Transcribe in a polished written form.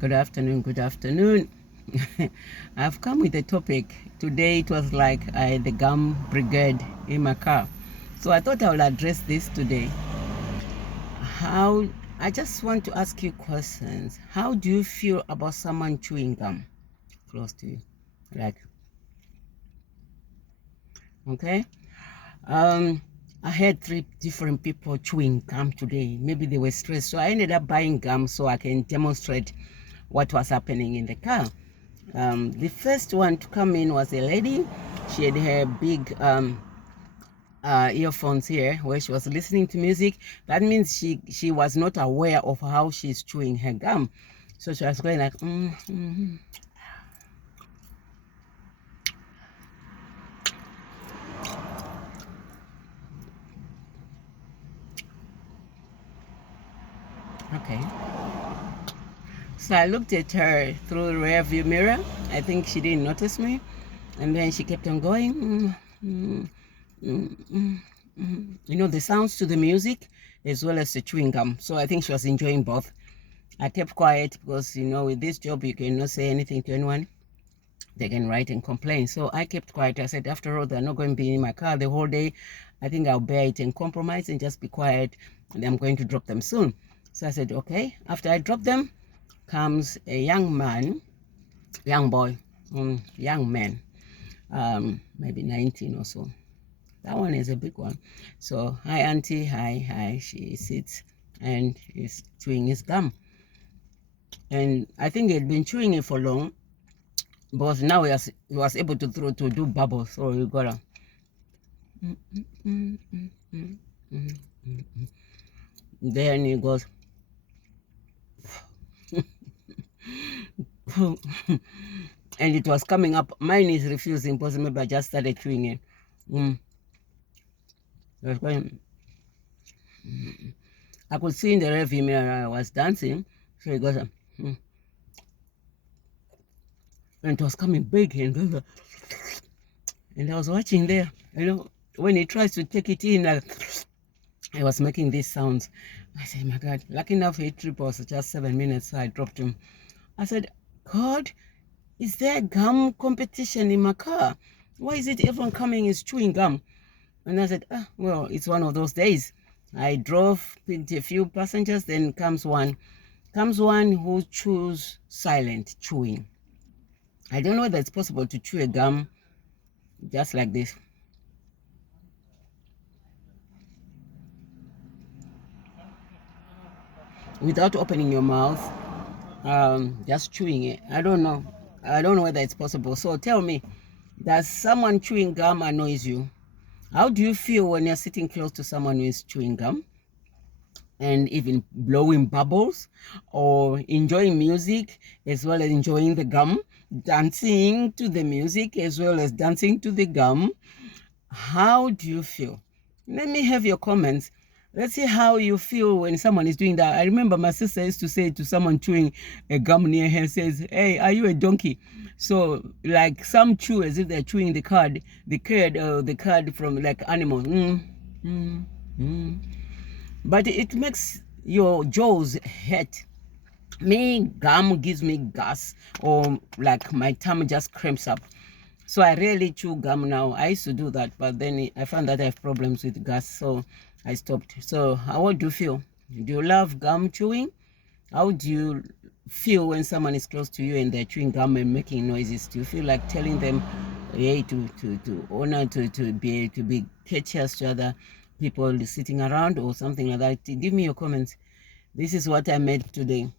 Good afternoon, good afternoon. I've come with a topic. Today it was like I had the gum brigade in my car. So I thought I will address this today. I just want to ask you questions. How do you feel about someone chewing gum close to you? Like, okay? I had 3 different people chewing gum today. Maybe they were stressed. So I ended up buying gum so I can demonstrate what was happening in the car. The first one to come in was a lady. She had her big earphones here where she was listening to music. That means she was not aware of how she's chewing her gum. So she was going like, Okay. So I looked at her through the rear view mirror. I think she didn't notice me. And then she kept on going. You know, the sounds to the music as well as the chewing gum. So I think she was enjoying both. I kept quiet because, you know, with this job, you cannot say anything to anyone. They can write and complain. So I kept quiet. I said, after all, they're not going to be in my car the whole day. I think I'll bear it and compromise and just be quiet. And I'm going to drop them soon. So I said, okay. After I drop them, comes a young man, young boy, young man, maybe 19 or so. That one is a big one. So, hi, auntie, hi. She sits and is chewing his gum. And I think he had been chewing it for long, but now he was able to do bubbles. So you gotta. Then he goes. And it was coming up. Mine is refusing because maybe I just started chewing it. It was going. I could see in the rearview mirror I was dancing. So he goes, and it was coming big and I was watching there. You know, when he tries to take it in, I was making these sounds. I said, my God, lucky enough, he trip was just 7 minutes, so I dropped him. I said, God, is there gum competition in my car? Why is it everyone coming is chewing gum? And I said, well, it's one of those days. I drove with a few passengers, then comes one who chews silent chewing. I don't know whether it's possible to chew a gum just like this. Without opening your mouth, just chewing it. I don't know whether it's possible. So tell me, does someone chewing gum annoys you? How do you feel when you're sitting close to someone who is chewing gum and even blowing bubbles or enjoying music as well as enjoying the gum, dancing to the music as well as dancing to the gum? How do you feel? Let me have your comments. Let's see how you feel when someone is doing that. I remember my sister used to say to someone chewing a gum near her, says, hey, are you a donkey? So like some chew as if they're chewing the card from like animals. But it makes your jaws hurt. Me, gum gives me gas or like my tongue just cramps up. So I rarely chew gum now. I used to do that, but then I found that I have problems with gas, so I stopped. So how do you feel? Do you love gum chewing? How do you feel when someone is close to you and they're chewing gum and making noises? Do you feel like telling them, hey, to be courteous to other people sitting around or something like that? Give me your comments. This is what I made today.